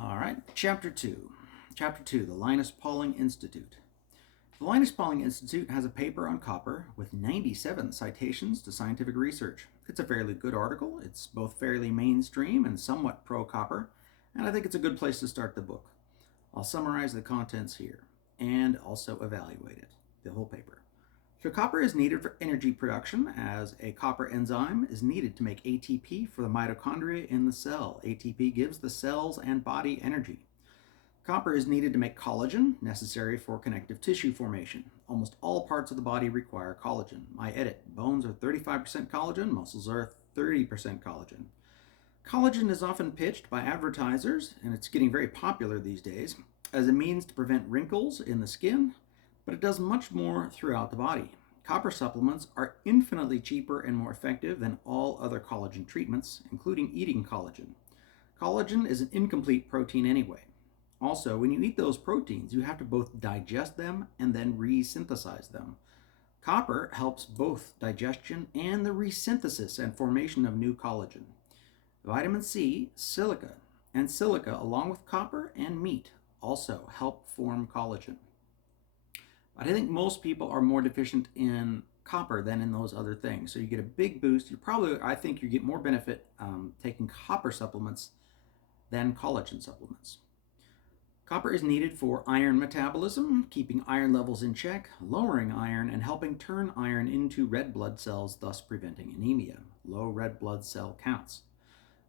All right, Chapter 2. Chapter 2, the Linus Pauling Institute. The Linus Pauling Institute has a paper on copper with 97 citations to scientific research. It's a fairly good article. It's both fairly mainstream and somewhat pro-copper, and I think it's a good place to start the book. I'll summarize the contents here and also evaluate it, the whole paper. So copper is needed for energy production as a copper enzyme is needed to make ATP for the mitochondria in the cell. ATP gives the cells and body energy. Copper is needed to make collagen, necessary for connective tissue formation. Almost all parts of the body require collagen. My edit: bones are 35% collagen, muscles are 30% collagen. Collagen is often pitched by advertisers, and it's getting very popular these days, as a means to prevent wrinkles in the skin, but it does much more throughout the body. Copper supplements are infinitely cheaper and more effective than all other collagen treatments, including eating collagen. Collagen is an incomplete protein anyway. Also, when you eat those proteins, you have to both digest them and then resynthesize them. Copper helps both digestion and the resynthesis and formation of new collagen. Vitamin C, silica, and silica, along with copper and meat, also help form collagen. But I think most people are more deficient in copper than in those other things. So you get a big boost. I think you get more benefit taking copper supplements than collagen supplements. Copper is needed for iron metabolism, keeping iron levels in check, lowering iron, and helping turn iron into red blood cells, thus preventing anemia, low red blood cell counts.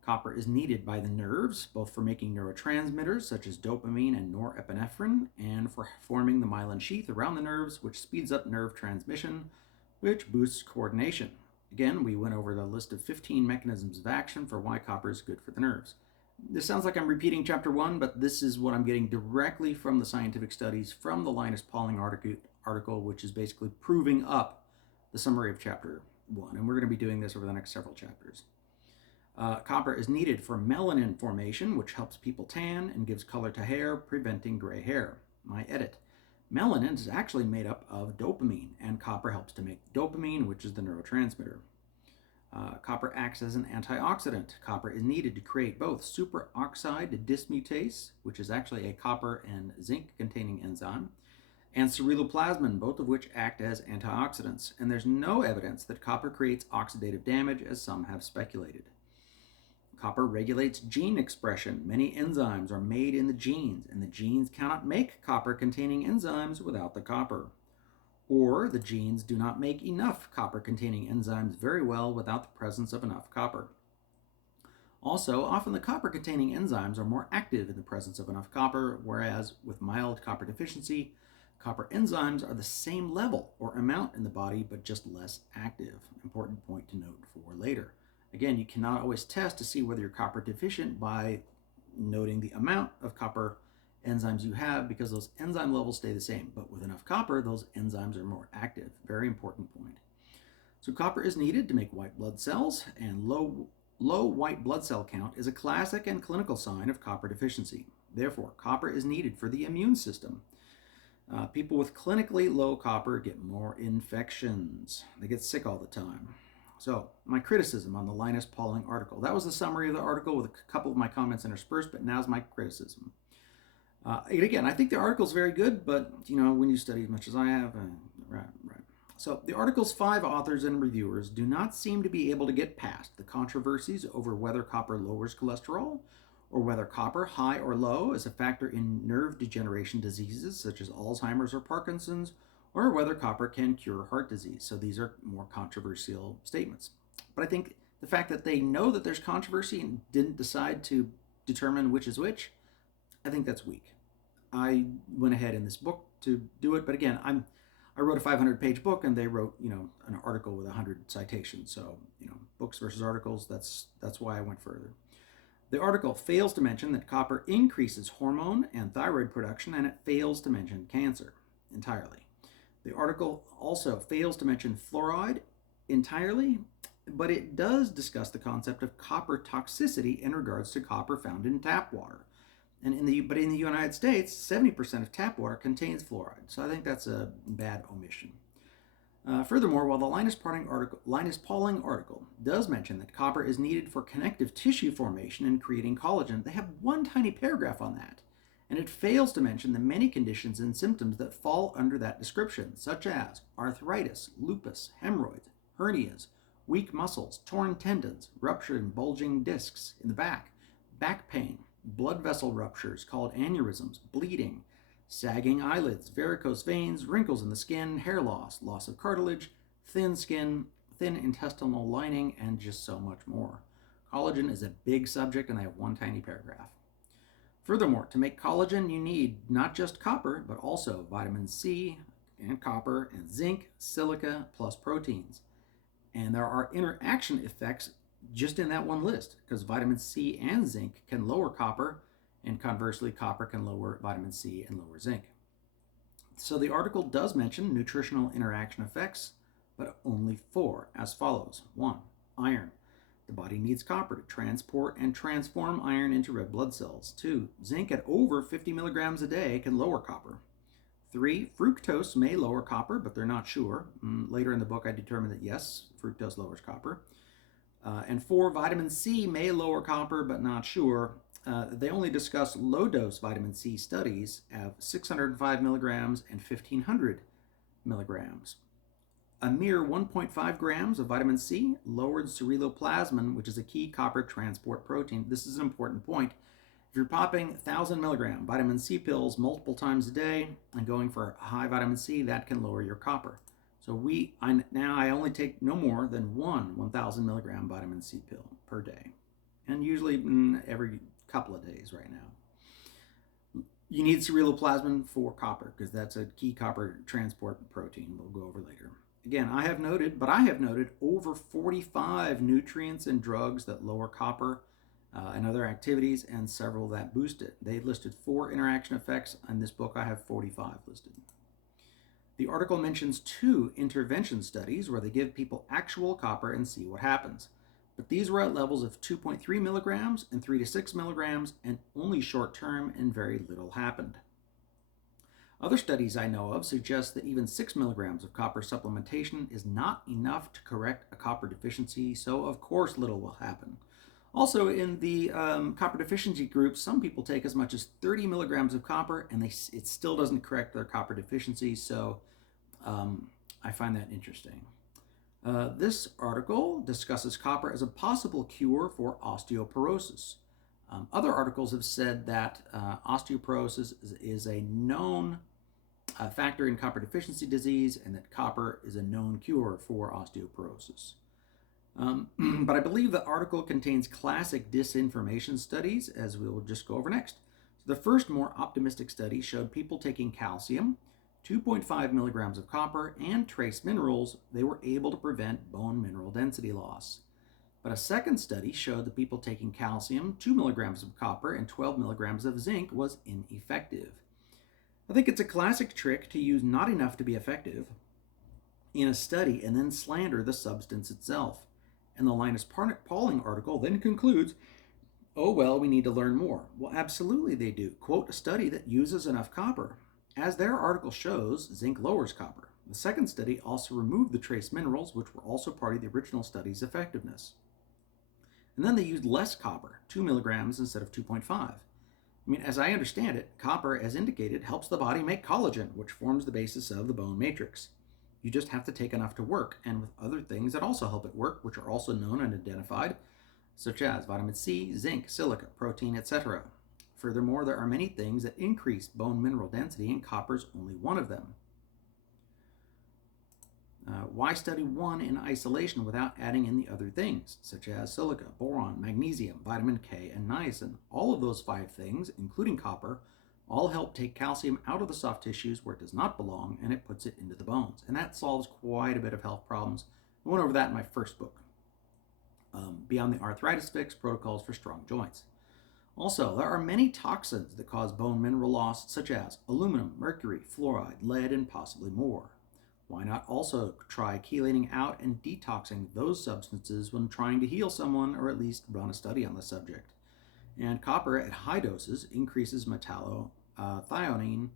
Copper is needed by the nerves, both for making neurotransmitters such as dopamine and norepinephrine, and for forming the myelin sheath around the nerves, which speeds up nerve transmission, which boosts coordination. Again, we went over the list of 15 mechanisms of action for why copper is good for the nerves. This sounds like I'm repeating chapter 1, but this is what I'm getting directly from the scientific studies from the Linus Pauling article, which is basically proving up the summary of chapter 1. And we're going to be doing this over the next several chapters. Copper is needed for melanin formation, which helps people tan and gives color to hair, preventing gray hair. My edit: melanin is actually made up of dopamine, and copper helps to make dopamine, which is the neurotransmitter. Copper acts as an antioxidant. Copper is needed to create both superoxide dismutase, which is actually a copper and zinc containing enzyme, and ceruloplasmin, both of which act as antioxidants. And there's no evidence that copper creates oxidative damage, as some have speculated. Copper regulates gene expression. Many enzymes are made in the genes, and the genes cannot make copper-containing enzymes without the copper. Or the genes do not make enough copper-containing enzymes very well without the presence of enough copper. Also, often the copper-containing enzymes are more active in the presence of enough copper, whereas with mild copper deficiency, copper enzymes are the same level or amount in the body, but just less active. Important point to note for later. Again, you cannot always test to see whether you're copper deficient by noting the amount of copper enzymes you have, because those enzyme levels stay the same. But with enough copper, those enzymes are more active. Very important point. So copper is needed to make white blood cells, and low white blood cell count is a classic and clinical sign of copper deficiency. Therefore, copper is needed for the immune system. People with clinically low copper get more infections. They get sick all the time. So, my criticism on the Linus Pauling article. That was the summary of the article with a couple of my comments interspersed, but now's my criticism. Again, I think the article's very good, but, when you study as much as I have, right. So, the article's 5 authors and reviewers do not seem to be able to get past the controversies over whether copper lowers cholesterol, or whether copper, high or low, is a factor in nerve degeneration diseases such as Alzheimer's or Parkinson's, or whether copper can cure heart disease. So these are more controversial statements. But I think the fact that they know that there's controversy and didn't decide to determine which is which, I think that's weak. I went ahead in this book to do it, but again, I wrote a 500-page book, and they wrote, an article with 100 citations. So, books versus articles, that's why I went further. The article fails to mention that copper increases hormone and thyroid production, and it fails to mention cancer entirely. The article also fails to mention fluoride entirely, but it does discuss the concept of copper toxicity in regards to copper found in tap water. But in the United States, 70% of tap water contains fluoride. So I think that's a bad omission. Furthermore, while the Linus Pauling article does mention that copper is needed for connective tissue formation and creating collagen, they have one tiny paragraph on that, and it fails to mention the many conditions and symptoms that fall under that description, such as arthritis, lupus, hemorrhoids, hernias, weak muscles, torn tendons, ruptured and bulging discs in the back pain, blood vessel ruptures called aneurysms, bleeding, sagging eyelids, varicose veins, wrinkles in the skin, hair loss, loss of cartilage, thin skin, thin intestinal lining, and just so much more. Collagen is a big subject, and I have one tiny paragraph. Furthermore, to make collagen, you need not just copper, but also vitamin C and copper and zinc, silica, plus proteins. And there are interaction effects just in that one list, because vitamin C and zinc can lower copper, and conversely, copper can lower vitamin C and lower zinc. So the article does mention nutritional interaction effects, but only 4, as follows. 1. Iron. The body needs copper to transport and transform iron into red blood cells. 2. Zinc at over 50 milligrams a day can lower copper. 3. Fructose may lower copper, but they're not sure. Later in the book, I determined that yes, fructose lowers copper. And 4. Vitamin C may lower copper, but not sure. They only discuss low-dose vitamin C studies of 605 milligrams and 1,500 milligrams. A mere 1.5 grams of vitamin C lowered ceruloplasmin, which is a key copper transport protein. This is an important point. If you're popping 1,000 milligram vitamin C pills multiple times a day and going for high vitamin C, that can lower your copper. So I only take no more than one 1,000 milligram vitamin C pill per day, and usually every couple of days right now. You need ceruloplasmin for copper because that's a key copper transport protein we'll go over later. Again, I have noted over 45 nutrients and drugs that lower copper and other activities, and several that boost it. They listed 4 interaction effects. In this book, I have 45 listed. The article mentions 2 intervention studies where they give people actual copper and see what happens. But these were at levels of 2.3 milligrams and 3 to 6 milligrams, and only short term, and very little happened. Other studies I know of suggest that even 6 milligrams of copper supplementation is not enough to correct a copper deficiency, so of course little will happen. Also, in the copper deficiency group, some people take as much as 30 milligrams of copper, and it still doesn't correct their copper deficiency, so I find that interesting. This article discusses copper as a possible cure for osteoporosis. Other articles have said that osteoporosis is a known factor in copper deficiency disease, and that copper is a known cure for osteoporosis. But I believe the article contains classic disinformation studies, as we will just go over next. So the first more optimistic study showed people taking calcium, 2.5 milligrams of copper, and trace minerals, they were able to prevent bone mineral density loss. But a second study showed that people taking calcium, 2 milligrams of copper, and 12 milligrams of zinc was ineffective. I think it's a classic trick to use not enough to be effective in a study and then slander the substance itself. And the Linus Pauling article then concludes, oh, well, we need to learn more. Well, absolutely they do. Quote a study that uses enough copper. As their article shows, zinc lowers copper. The second study also removed the trace minerals, which were also part of the original study's effectiveness. And then they used less copper, 2 milligrams instead of 2.5. I mean, as I understand it, copper, as indicated, helps the body make collagen, which forms the basis of the bone matrix. You just have to take enough to work, and with other things that also help it work, which are also known and identified, such as vitamin C, zinc, silica, protein, etc. Furthermore, there are many things that increase bone mineral density, and copper is only one of them. Why study one in isolation without adding in the other things, such as silica, boron, magnesium, vitamin K, and niacin? All of those 5 things, including copper, all help take calcium out of the soft tissues where it does not belong, and it puts it into the bones. And that solves quite a bit of health problems. I went over that in my first book. Beyond the Arthritis Fix, Protocols for Strong Joints. Also, there are many toxins that cause bone mineral loss, such as aluminum, mercury, fluoride, lead, and possibly more. Why not also try chelating out and detoxing those substances when trying to heal someone, or at least run a study on the subject? And copper at high doses increases metallothionein,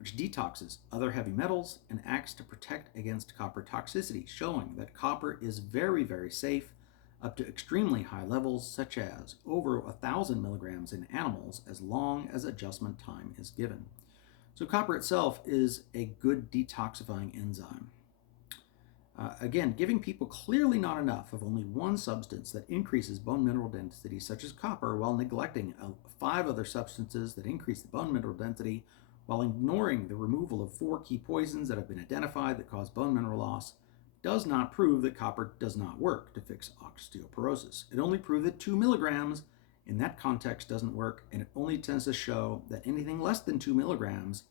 which detoxes other heavy metals and acts to protect against copper toxicity, showing that copper is very, very safe up to extremely high levels, such as over 1,000 milligrams in animals, as long as adjustment time is given. So, copper itself is a good detoxifying enzyme. Again, giving people clearly not enough of only one substance that increases bone mineral density, such as copper, while neglecting 5 other substances that increase the bone mineral density, while ignoring the removal of 4 key poisons that have been identified that cause bone mineral loss, does not prove that copper does not work to fix osteoporosis. It only proves that 2 milligrams in that context doesn't work, and it only tends to show that anything less than 2 milligrams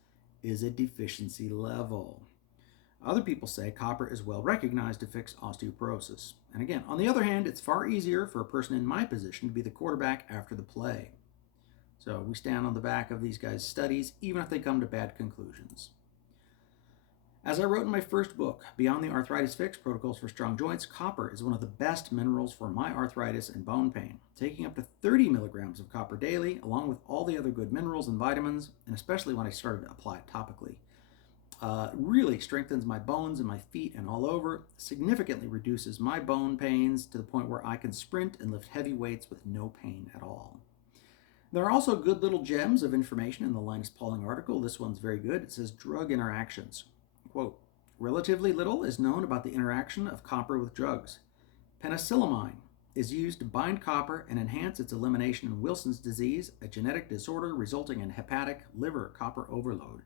is a deficiency level. Other people say copper is well recognized to fix osteoporosis. And again, on the other hand, it's far easier for a person in my position to be the quarterback after the play. So we stand on the back of these guys' studies, even if they come to bad conclusions. As I wrote in my first book, Beyond the Arthritis Fix, Protocols for Strong Joints, copper is one of the best minerals for my arthritis and bone pain. Taking up to 30 milligrams of copper daily, along with all the other good minerals and vitamins, and especially when I started to apply it topically, really strengthens my bones and my feet and all over, significantly reduces my bone pains to the point where I can sprint and lift heavy weights with no pain at all. There are also good little gems of information in the Linus Pauling article. This one's very good. It says drug interactions. Quote, relatively little is known about the interaction of copper with drugs. Penicillamine is used to bind copper and enhance its elimination in Wilson's disease, a genetic disorder resulting in hepatic liver copper overload.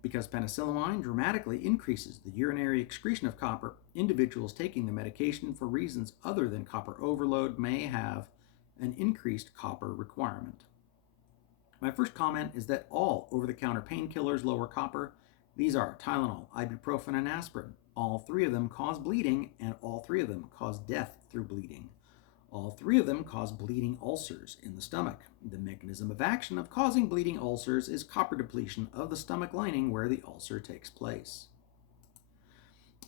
Because penicillamine dramatically increases the urinary excretion of copper, individuals taking the medication for reasons other than copper overload may have an increased copper requirement. My first comment is that all over-the-counter painkillers lower copper. These are Tylenol, ibuprofen, and aspirin. All 3 of them cause bleeding, and all 3 of them cause death through bleeding. All 3 of them cause bleeding ulcers in the stomach. The mechanism of action of causing bleeding ulcers is copper depletion of the stomach lining where the ulcer takes place.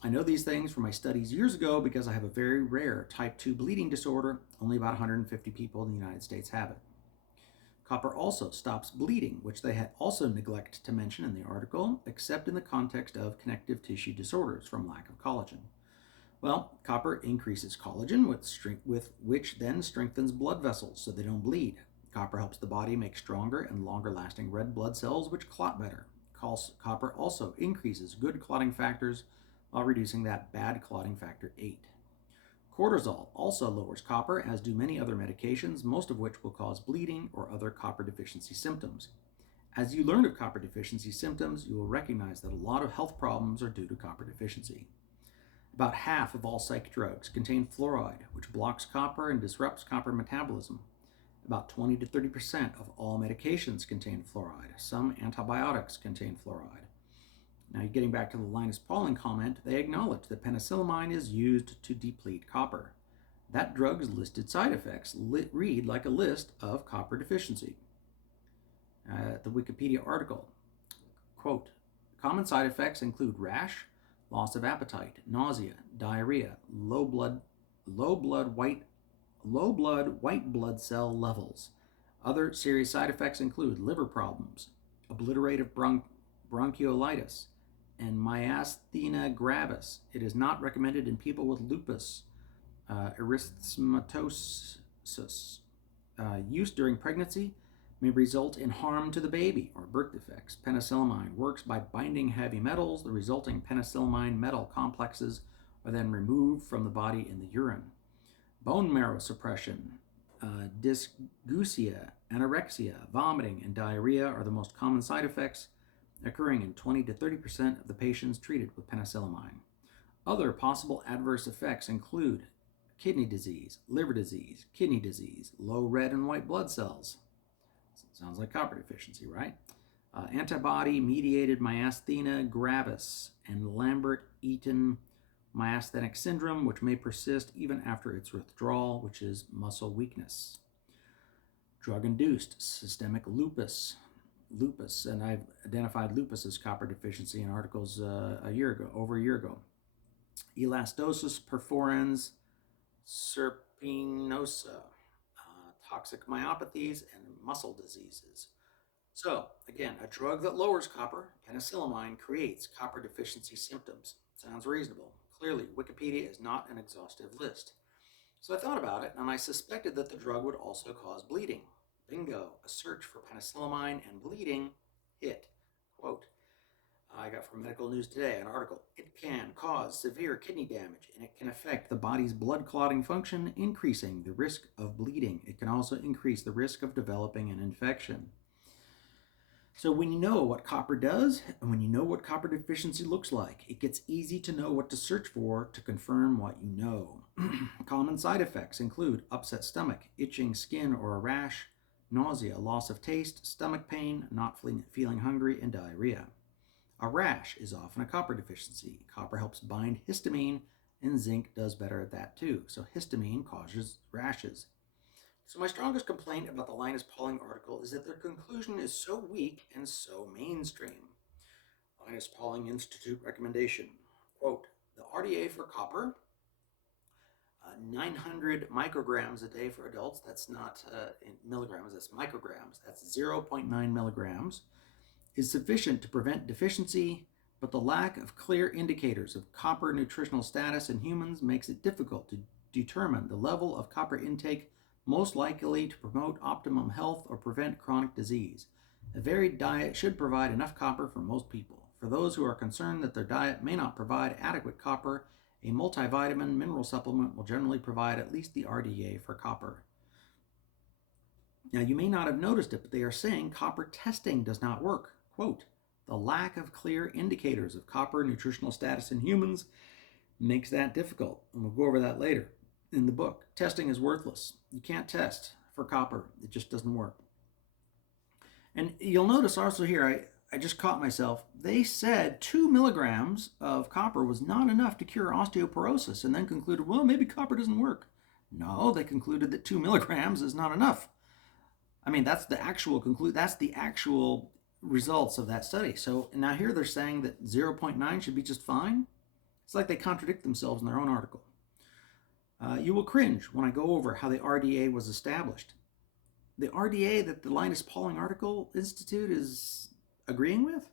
I know these things from my studies years ago because I have a very rare type 2 bleeding disorder. Only about 150 people in the United States have it. Copper also stops bleeding, which they had also neglect to mention in the article, except in the context of connective tissue disorders from lack of collagen. Well, copper increases collagen, with which then strengthens blood vessels so they don't bleed. Copper helps the body make stronger and longer lasting red blood cells, which clot better. Copper also increases good clotting factors while reducing that bad clotting factor 8. Cortisol also lowers copper, as do many other medications, most of which will cause bleeding or other copper deficiency symptoms. As you learn of copper deficiency symptoms, you will recognize that a lot of health problems are due to copper deficiency. About half of all psych drugs contain fluoride, which blocks copper and disrupts copper metabolism. About 20 to 30% of all medications contain fluoride. Some antibiotics contain fluoride. Now, getting back to the Linus Pauling comment, they acknowledge that penicillamine is used to deplete copper. That drug's listed side effects read like a list of copper deficiency. The Wikipedia article, quote, common side effects include rash, loss of appetite, nausea, diarrhea, low blood white blood cell levels. Other serious side effects include liver problems, obliterative bronchiolitis, and myasthenia gravis. It is not recommended in people with lupus erythematosus. Use during pregnancy may result in harm to the baby or birth defects. Penicillamine works by binding heavy metals. The resulting penicillamine metal complexes are then removed from the body in the urine. Bone marrow suppression, dysgeusia, anorexia, vomiting, and diarrhea are the most common side effects, occurring in 20 to 30% of the patients treated with penicillamine. Other possible adverse effects include kidney disease, liver disease, kidney disease, low red and white blood cells. Sounds like copper deficiency, right? Antibody-mediated myasthenia gravis and Lambert-Eaton myasthenic syndrome, which may persist even after its withdrawal, which is muscle weakness. Drug-induced systemic lupus, and I've identified lupus as copper deficiency in articles over a year ago. Elastosis perforans serpinosa, toxic myopathies, and muscle diseases. So, again, a drug that lowers copper, penicillamine, creates copper deficiency symptoms. Sounds reasonable. Clearly, Wikipedia is not an exhaustive list. So I thought about it, and I suspected that the drug would also cause bleeding. Bingo, a search for penicillamine and bleeding hit. Quote, I got from Medical News Today an article. It can cause severe kidney damage and it can affect the body's blood clotting function, increasing the risk of bleeding. It can also increase the risk of developing an infection. So when you know what copper does and when you know what copper deficiency looks like, it gets easy to know what to search for to confirm what you know. Common side effects include upset stomach, itching skin or a rash, nausea, loss of taste, stomach pain, not feeling hungry, and diarrhea. A rash is often a copper deficiency. Copper helps bind histamine, and zinc does better at that too. So histamine causes rashes. So my strongest complaint about the Linus Pauling article is that their conclusion is so weak and so mainstream. Linus Pauling Institute recommendation, quote, the RDA for copper, 900 micrograms a day for adults, that's not in milligrams, that's micrograms, that's 0.9 milligrams, is sufficient to prevent deficiency, but the lack of clear indicators of copper nutritional status in humans makes it difficult to determine the level of copper intake most likely to promote optimum health or prevent chronic disease. A varied diet should provide enough copper for most people. For those who are concerned that their diet may not provide adequate copper, a multivitamin mineral supplement will generally provide at least the RDA for copper. Now, you may not have noticed it, but they are saying copper testing does not work. Quote, the lack of clear indicators of copper nutritional status in humans makes that difficult. And we'll go over that later in the book. Testing is worthless. You can't test for copper. It just doesn't work. And you'll notice also here, I just caught myself. They said 2 milligrams of copper was not enough to cure osteoporosis and then concluded, well, maybe copper doesn't work. No, they concluded that 2 milligrams is not enough. I mean, that's the actual results of that study. So now here they're saying that 0.9 should be just fine. It's like they contradict themselves in their own article. You will cringe when I go over how the RDA was established. The RDA that the Linus Pauling Article Institute is agreeing with?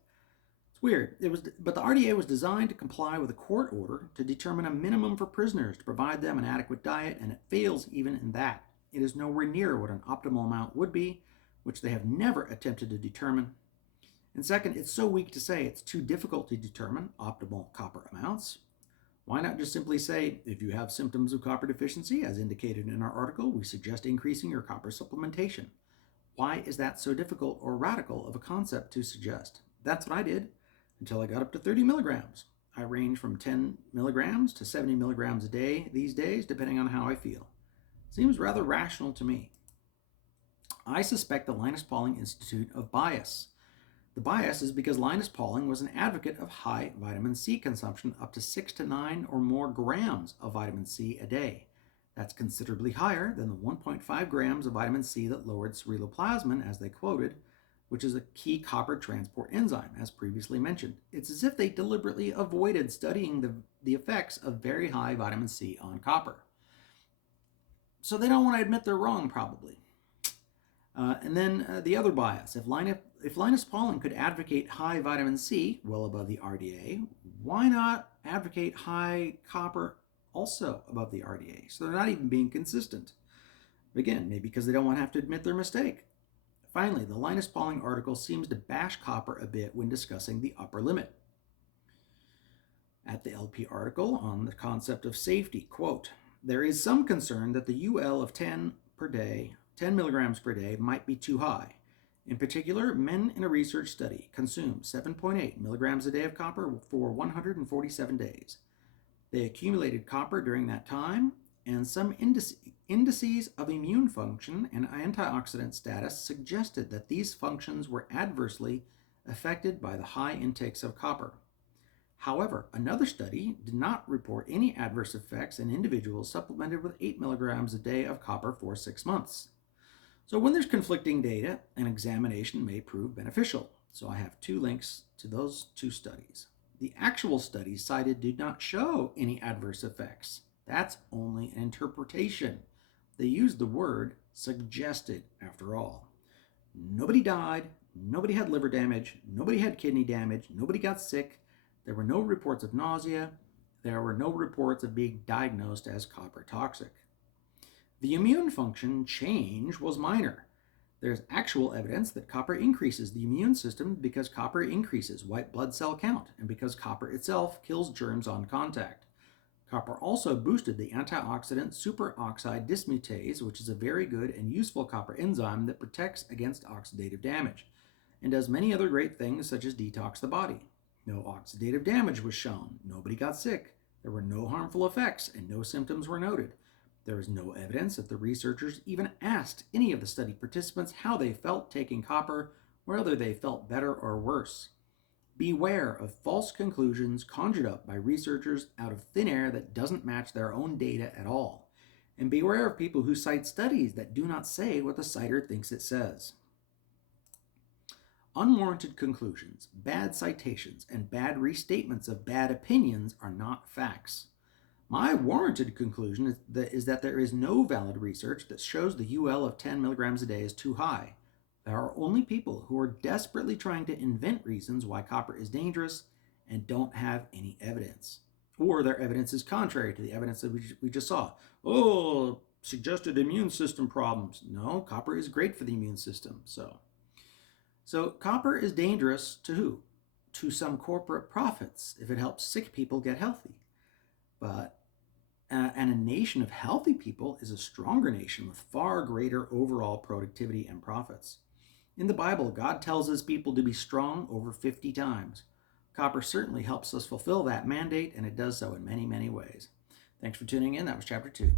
It's weird. But the RDA was designed to comply with a court order to determine a minimum for prisoners to provide them an adequate diet, and it fails even in that. It is nowhere near what an optimal amount would be, which they have never attempted to determine. And second, it's so weak to say it's too difficult to determine optimal copper amounts. Why not just simply say, if you have symptoms of copper deficiency, as indicated in our article, we suggest increasing your copper supplementation. Why is that so difficult or radical of a concept to suggest? That's what I did until I got up to 30 milligrams. I range from 10 milligrams to 70 milligrams a day these days, depending on how I feel. Seems rather rational to me. I suspect the Linus Pauling Institute of bias. The bias is because Linus Pauling was an advocate of high vitamin C consumption, up to 6 to 9 or more grams of vitamin C a day. That's considerably higher than the 1.5 grams of vitamin C that lowered ceruloplasmin, as they quoted, which is a key copper transport enzyme, as previously mentioned. It's as if they deliberately avoided studying the effects of very high vitamin C on copper. So they don't want to admit they're wrong, probably. And then the other bias. If Linus Pauling could advocate high vitamin C, well above the RDA, why not advocate high copper also above the RDA? So they're not even being consistent. Again, maybe because they don't want to have to admit their mistake. Finally, the Linus Pauling article seems to bash copper a bit when discussing the upper limit. At the LP article on the concept of safety, quote, there is some concern that the UL of 10 milligrams per day might be too high. In particular, men in a research study consumed 7.8 milligrams a day of copper for 147 days. They accumulated copper during that time, and some indices of immune function and antioxidant status suggested that these functions were adversely affected by the high intakes of copper. However, another study did not report any adverse effects in individuals supplemented with 8 milligrams a day of copper for 6 months. So when there's conflicting data, an examination may prove beneficial. So I have 2 links to those 2 studies. The actual studies cited did not show any adverse effects. That's only an interpretation. They used the word suggested, after all. Nobody died, Nobody had liver damage. Nobody had kidney damage. Nobody got sick. There were no reports of nausea. There were no reports of being diagnosed as copper toxic. The immune function change was minor. There's actual evidence that copper increases the immune system because copper increases white blood cell count and because copper itself kills germs on contact. Copper also boosted the antioxidant superoxide dismutase, which is a very good and useful copper enzyme that protects against oxidative damage, and does many other great things such as detox the body. No oxidative damage was shown, nobody got sick, there were no harmful effects, and no symptoms were noted. There is no evidence that the researchers even asked any of the study participants how they felt taking copper, or whether they felt better or worse. Beware of false conclusions conjured up by researchers out of thin air that doesn't match their own data at all. And beware of people who cite studies that do not say what the citer thinks it says. Unwarranted conclusions, bad citations, and bad restatements of bad opinions are not facts. My warranted conclusion is that there is no valid research that shows the UL of 10 milligrams a day is too high. There are only people who are desperately trying to invent reasons why copper is dangerous and don't have any evidence. Or their evidence is contrary to the evidence that we just saw. Oh, suggested immune system problems. No, copper is great for the immune system. So copper is dangerous to who? To some corporate profits if it helps sick people get healthy. And a nation of healthy people is a stronger nation with far greater overall productivity and profits. In the Bible, God tells his people to be strong over 50 times. Copper certainly helps us fulfill that mandate, and it does so in many, many ways. Thanks for tuning in. That was Chapter 2.